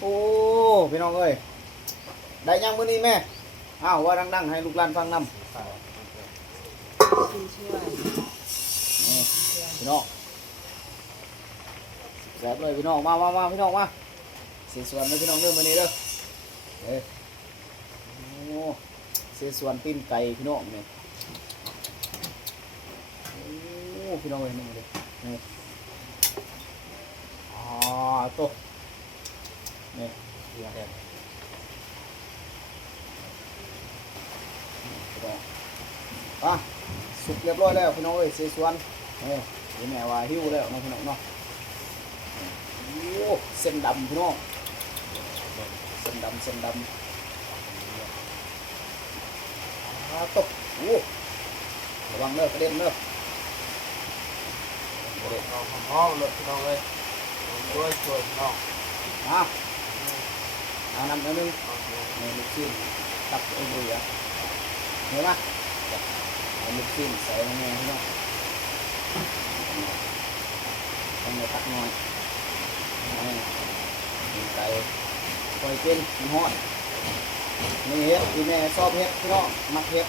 โอ้พี่น้องเอ้ยได้ยังมื้อนี้แม่อ้าวว่าดังๆให้ลูกหลานฟังนำคือช่วยนี่พี่น้องแซ่บเลยพี่น้องมามามาพี่น้องมาเสีสวนเลยพี่น้องเรื่องมื้อนี้เด้อเอ้ยโอ้สีสวนปิ้นไก่พี่น้องเนี่ยโอ้พี่น้องเอ้ยนี่มาดินี่อ่าโต นี่เดี๋ยวเดี๋ยวพี่น้องอะสุกเรียบร้อยแล้วพี่น้องเอ้ยเสสวนเอ้ยเดี๋ยวแม่ว่าหิวแล้วเนาะพี่น้องเนาะโอ้เส้นดำพี่น้องเส้นดำเส้นดำอ่าตกโอ้ระวังเด้อกระเด็นเด้อเด็กเราพร้อมเลยพี่น้องเลยช่วยช่วยพี่น้องมา เอาน้ำอันหนึงนี่ลูกชิ้นตักเองเลยอะเห็นไหมเอาลูกชิ้นใส่ลงไปพี่น้องต้องเลยตักหน่อยนี่นี่ไก่ปล่อยเป็นมันฮอดนี่เฮ็ดที่แม่ชอบเฮ็ดพี่น้องมักเฮ็ด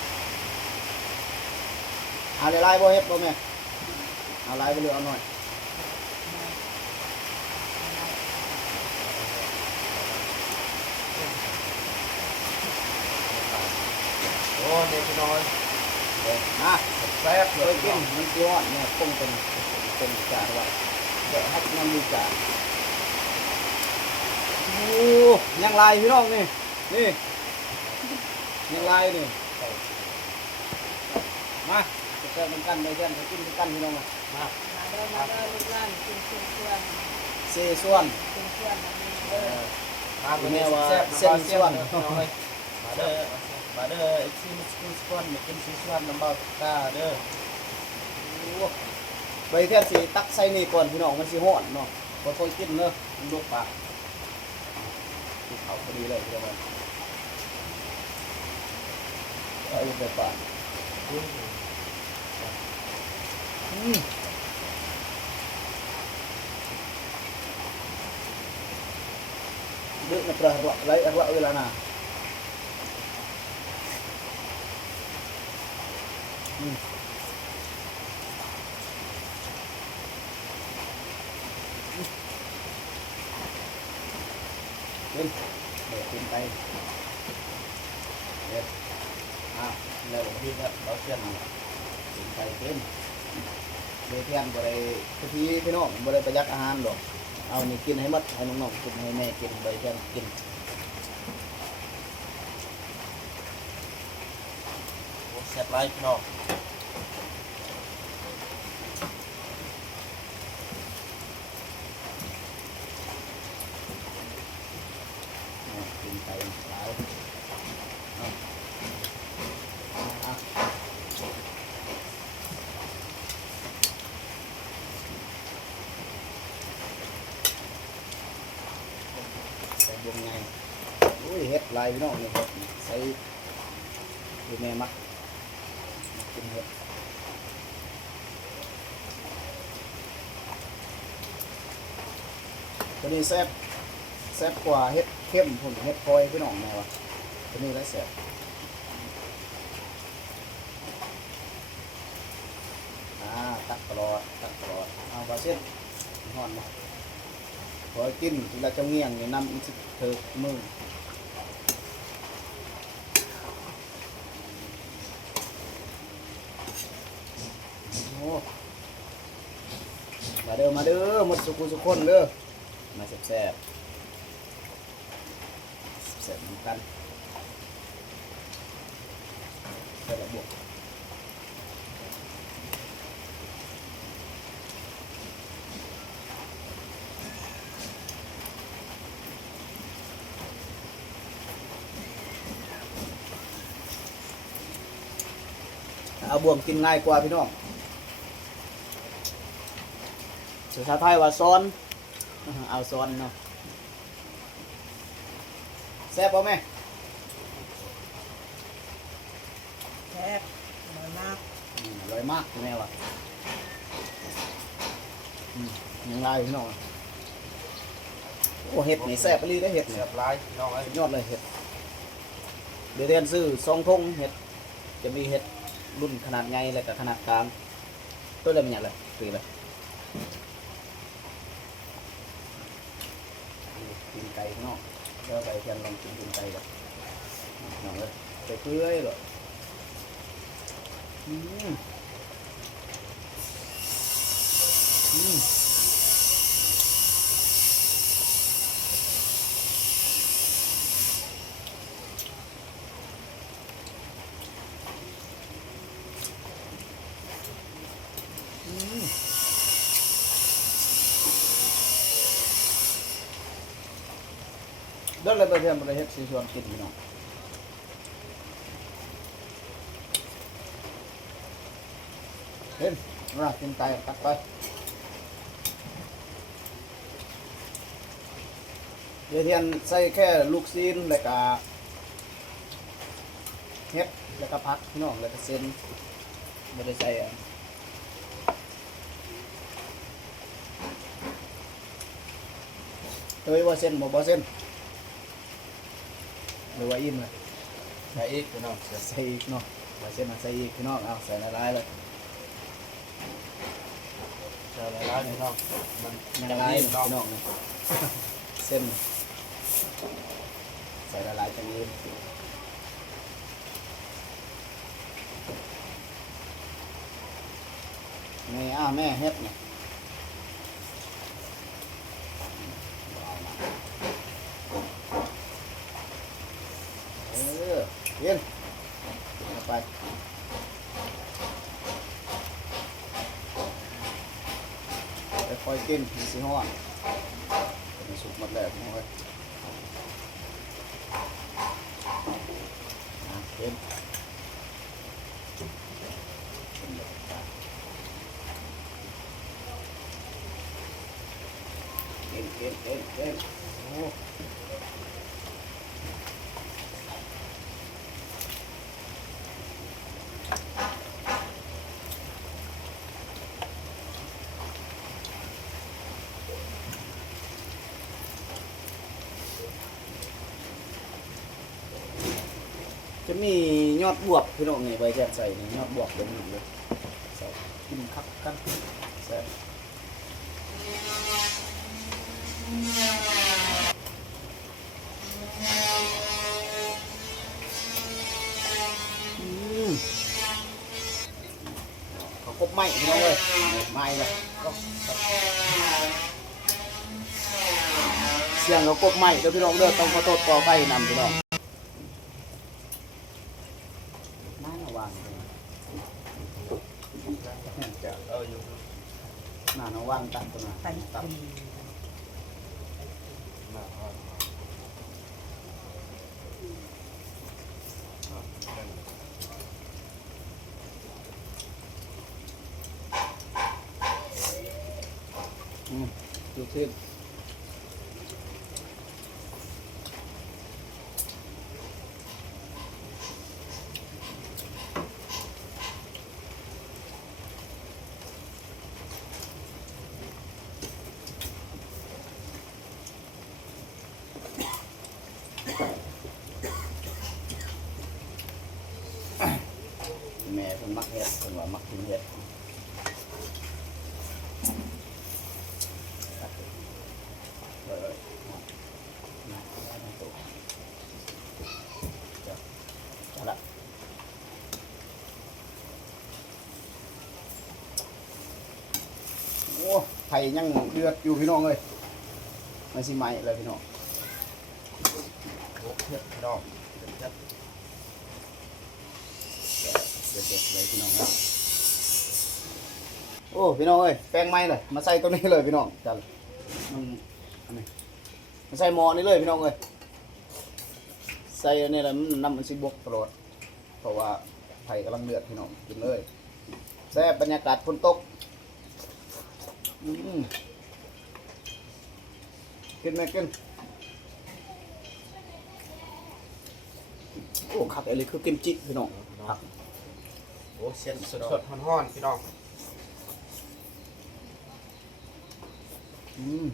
เอาหลายๆบ่เฮ็ดบ่แม่เอาหลายไปเลยเอาหน่อย โอ้เด็กพี่น้องเด้อนะแซ่บเคเลยยพี่กิน้นองมันสิฮ้อนเนี่ยคงเป็นเป็นจานว่าเดี๋ยวให้น้ำมีจานโอ้ยังลายพี่น้องนี่นี่ยังลายนี่มาจะเจอมันกันไปเช่นจะกินกันพี่น้องมามามาเด้อมาเด้อลูกหลานกินเส้นส่วนเซส่วนเส้นส่วนมันมีเอเด้ออมาวันนี้แซ่บมาเส้นพี่น้องเลยมาเด้อ มาเด้อไอ้ซีมิสกุลสกอนมากินซีสวนน้ำเบาตาเด้อใบแทนสีตักใส่นี่ก่อนพี่น้องมันสิฮ้อนเนาะพอค่อยกินเนอะมันลวกปากกินเขาพอดีเลยพี่น้องเอาอยู่ไปปากอืมดึกนะประระไรระเวลาน่ะอืม ขึ้นเดี๋ยวขึ้นไปเดี๋ยวอะเร็วพี่ครับเราเชื่อมขึ้นไปขึ้นเดี๋ยวเที่ยงบริทุกทีพี่น้องบริประหยัดอาหารหรอกเอานี่กินให้หมดให้น้องๆกินให้แม่กินบริเที่ยงกินแซ่บไรพี่น้อง เนี่ยกินไปหลายเอาเอา ใส่บวงไงอุ้ยเฮ็ดลายพี่น้องนี่เฮ็ดใส่คือแม่มักกินเฮ็ดตัวนี้แซ่บแซ่บกว่าเฮ็ดเข้มผมเฮ็ดคอยพี่น้องแม่วะตัวนี้แล้วแซ่บอ่าตักตลอดตักตลอดเอาปลาเส้นห่อนมา ขอกินเวลาจะเงี่ยงนี่น้ำอีกสิเถิกมือมาเด้อมาเด้อหมดสุกุสุคนเด้อมาแซ่บๆแซ่บเหมือนกันใส่ระบบ เอาบ่วงกินง่ายกว่าพี่น้องภาษาไทยว่าซ้อน เอาซ้อนเนาะแซ่บป่ะแม่แซ่บน้อยมากอืมอร่อยมากแม่ว่ะอืมยังไงพี่น้องโอ้โอ้เห็ดนี่แซ่บไปเลยได้อเห็ดเสีเนี่ยยบร้ายพี่น้องเอ้ยสุดยอดเลยเห็ดเดี๋ยวเรียนซื้อสองทงเห็ดจะมีเห็ด รุ่นขนาดไงแล้วก็ขนาดกลางตัวเล็กมันอย่างไรตีเลยกินไก่นอกเดี๋ยวไปเทียนลองกินกินไก่ก่อนน้องเลยไปเปื่อยหรออืมอืม เดินเลยไปเรียนบริเฮ็ดสีชวนกินพี่น้องเห็นมากินไก่ตักไปเดี๋ยวเทียนใส่แค่ลูกซีนแล้วก็เฮ็ดแล้วก็พักพี่น้องแล้วก็เส้นไม่ได้ใส่อันเฮ้ยว่าเส้นบ่บ่เส้น รือว่าอิ่มเลยใส่อีกพี่น้องเสียบใส่อีกเนาะว่าเส้นมาใส่อีกพี่น้องเอาใส่ละลายเลยเสียบร้ายพี่น้องมันละจะลายดีเลยพี่น้องพี่น้องเนี่ยเส้นใส่ละลายจังยืนนี่อ้าวแม่เฮ็ดเนี่ยเอามาเออเย็นเอาไปค่อยๆ กินมันสิฮ้อนมันสุกหมดแล้วพี่น้องเอ้ยอะเกินเกินเกินเกินเกินโอ้จะ มียอดบวบพี่น้องนี่ไว้แจกใส่นี่ยอดบวบลงหนึ่งเลยใส่กินคักกันแซ่บอืมเขาคบไหมพี่น้องเลยไหมเลยเสียงเขากบไหมเด้อพี่น้องเด้อต้องขอโทษขอไปนำพี่น้องน่าระวังเลยจะ เอออยู่ น่าระวังตัดตัวนะ ตันตั ดตีมาเอาอืมดูขึ้นแม่คนมักเห็ดคนว่ามักกินเห็ดเออมาได้มาตัวจะจะละโอ้ไผ่ยังเดือดอยู่พี่น้องเลยไม่สิไหมเลยพี่น้อง โอ้เผ็ดพี่น้องเดเผ็ดเดือดเดือดเลยพี่น้องนะโอ้พี่น้องเอ้ยแป้งไหมเลย มาใส่ตัวนี้เลยพี่น้องจันมันอันนี้มาใส่หม้อนี่เลยพี่น้องเอ้ยใส่อันนี้แล้วมันน้ำมันสิบกตลอดเพราะว่าไผ่กำลังเดือดพี่น้องกินเลยแซ่บบรรยากาศฝนตกอืมกินไหมกิน โอ้ขับอะไรคือกิมจิพี่น้องครับโอ้เส้นสดสดๆห้อนๆพี่น้องอืม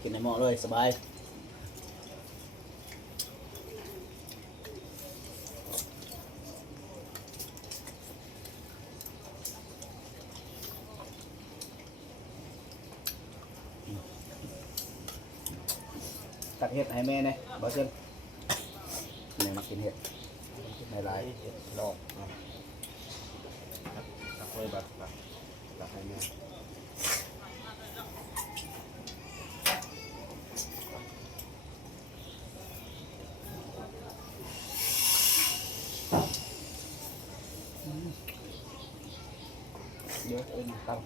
กินในหม้อเลยสบาย ให้แม่เนี่ยบอสเซนแม่มากินเห็ดในลายเห็ดดอกเนาะตักไว้บัดตักตักให้แม่เดี๋ยวเอ็นตั้ง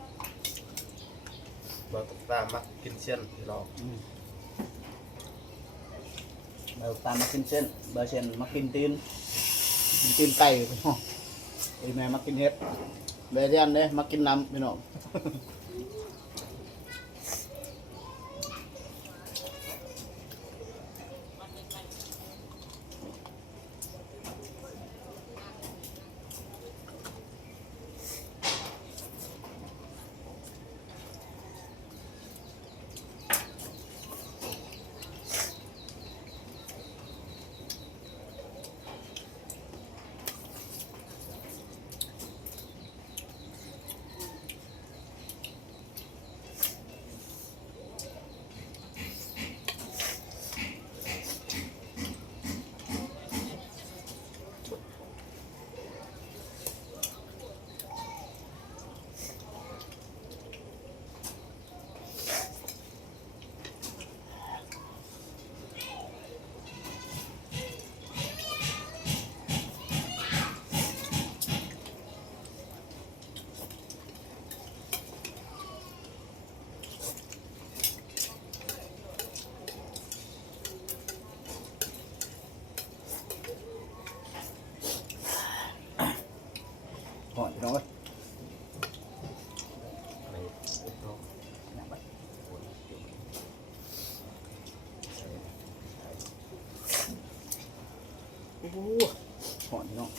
เราตามมักกินเส้นพี่น้อง เราตามมากินเส้นเบอร์เซนมากินตีนกินตีนไก่พี่น้องไอแม่มากินเห็ดเบอร์เรียนเนี่ยมากินน้ำพี่น้อง หอยพี่น้องเอ้ย ไปเนาะ นั่งไปโอ้โหหอยพี่น้อง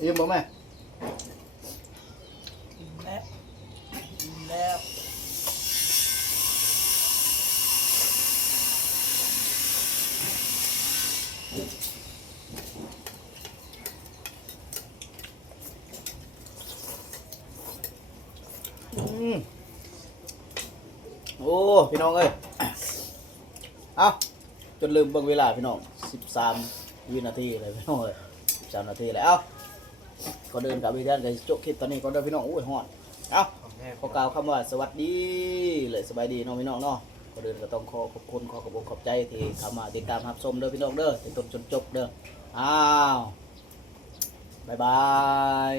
อิ่มบ่แม่กินแล้วกินแล้วอืมโอ้ พี่น้องเอ้ย เอาจนลืมเบิ่งเวลาพี่น้อง 13 วินาทีเลยพี่น้องเอ้ย 13 นาทีแล้วเอา ก็เดินกับไปด้านกับโจกคลิปตอนนี้ก็เดินพี่น้องโอ้ยฮอดเอาของแม่ขอกล่าวคำว่าสวัสดีเลยสบายดีน้องพี่น้องเนาะก็เดินก็ต้องขอขอบคุณขอขอบคุณขอบใจที่เข้ามาติดตามรับชมเด้อพี่น้องเด้อจนต้นจนจบเด้ออ้าวบายบาย